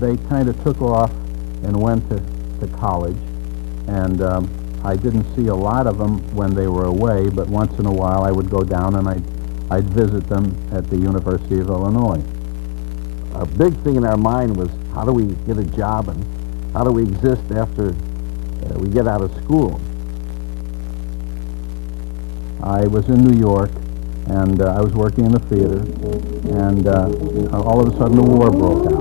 they kind of took off and went to college, and I didn't see a lot of them when they were away, but once in a while I would go down and I'd visit them at the University of Illinois. A big thing in our mind was, how do we get a job and how do we exist after we get out of school? I was in New York, and I was working in the theater, and all of a sudden the war broke out.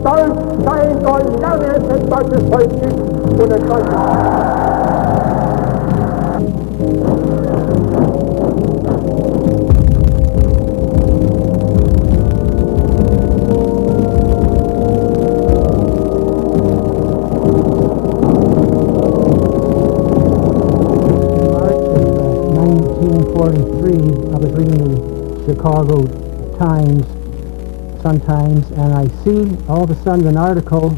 Stolz sein soll ja wer das deutsche Volk ist und das deutsche. I was reading the Chicago Times sometimes, and I see all of a sudden an article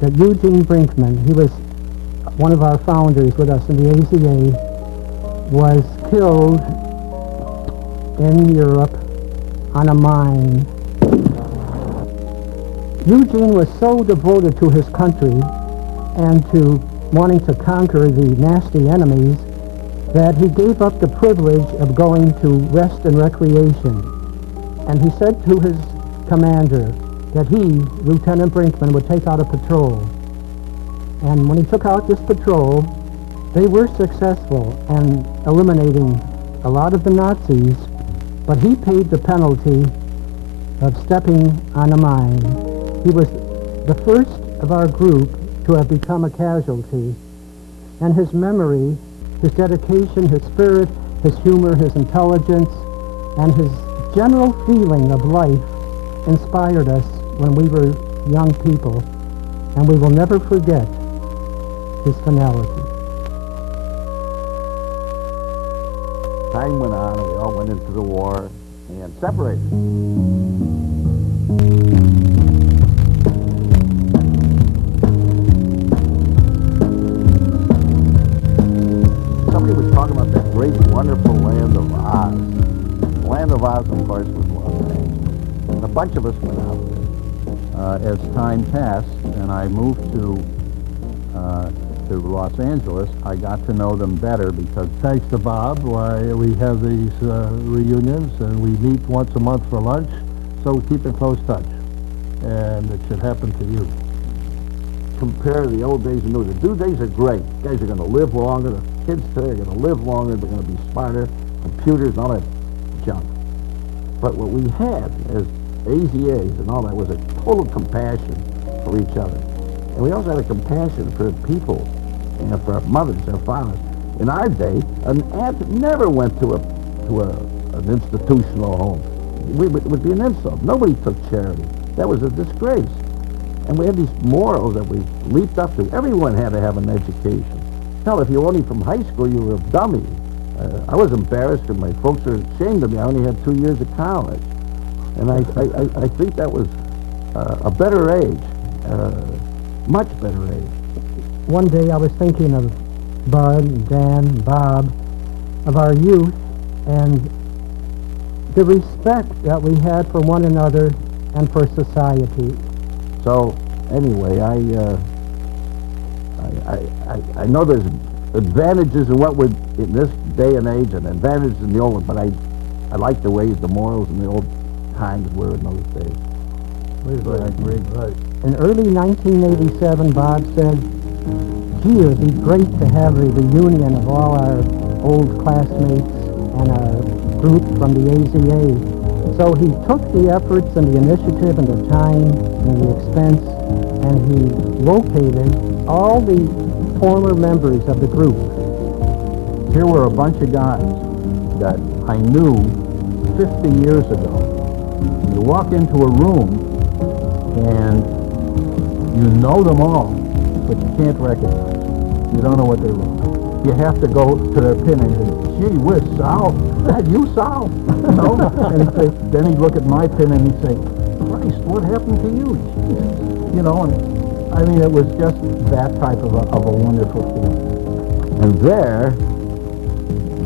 that Eugene Brinkman, he was one of our founders with us in the AZA, was killed in Europe on a mine. Eugene was so devoted to his country and to wanting to conquer the nasty enemies that he gave up the privilege of going to rest and recreation. And he said to his commander that he, Lieutenant Brinkman, would take out a patrol. And when he took out this patrol, they were successful in eliminating a lot of the Nazis, but he paid the penalty of stepping on a mine. He was the first of our group to have become a casualty, and his memory, his dedication, his spirit, his humor, his intelligence, and his general feeling of life inspired us when we were young people, and we will never forget his finality. Time went on, and we all went into the war and separated. Somebody was talking about that great, wonderful land of Oz. The land of Oz, of course, was Los Angeles. And a bunch of us went out there. As time passed and I moved to Los Angeles, I got to know them better because Thanks to Bob, why we have these reunions and we meet once a month for lunch, so we keep in close touch. And it should happen to you. Compare the old days and new. The new days are great. Guys are going to live longer. The kids today are going to live longer. They're going to be smarter. Computers and all that junk. But what we had as AZAs and all that was a total compassion for each other. And we also had a compassion for people and for our mothers, our fathers. In our day, an aunt never went to an institutional home. It would be an insult. Nobody took charity. That was a disgrace. And we had these morals that we leaped up to. Everyone had to have an education. Hell, if you were only from high school, you were a dummy. I was embarrassed, and my folks were ashamed of me. I only had 2 years of college. And I think that was a better age, much better age. One day I was thinking of Bud, Dan, Bob, of our youth, and the respect that we had for one another and for society. So anyway, I know there's advantages in what we're in this day and age and advantages in the old one, but I like the ways the morals in the old times were in those days. Right. In early 1987, Bob said, gee, it would be great to have a reunion of all our old classmates and our group from the AZA. So he took the efforts and the initiative and the time and the expense, and he located all the former members of the group. here were a bunch of guys that I knew 50 years ago. You walk into a room and you know them all, but you can't recognize them. You don't know what they look like. You have to go to their pin and say, gee whiz, Sal, that you, Sal? You know? And he'd say, then he'd look at my pin and he'd say, Christ, what happened to you? Jesus. You know, and I mean, it was just that type of a wonderful feeling. And there,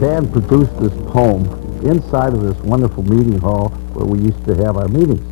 Dan produced this poem inside of this wonderful meeting hall where we used to have our meetings.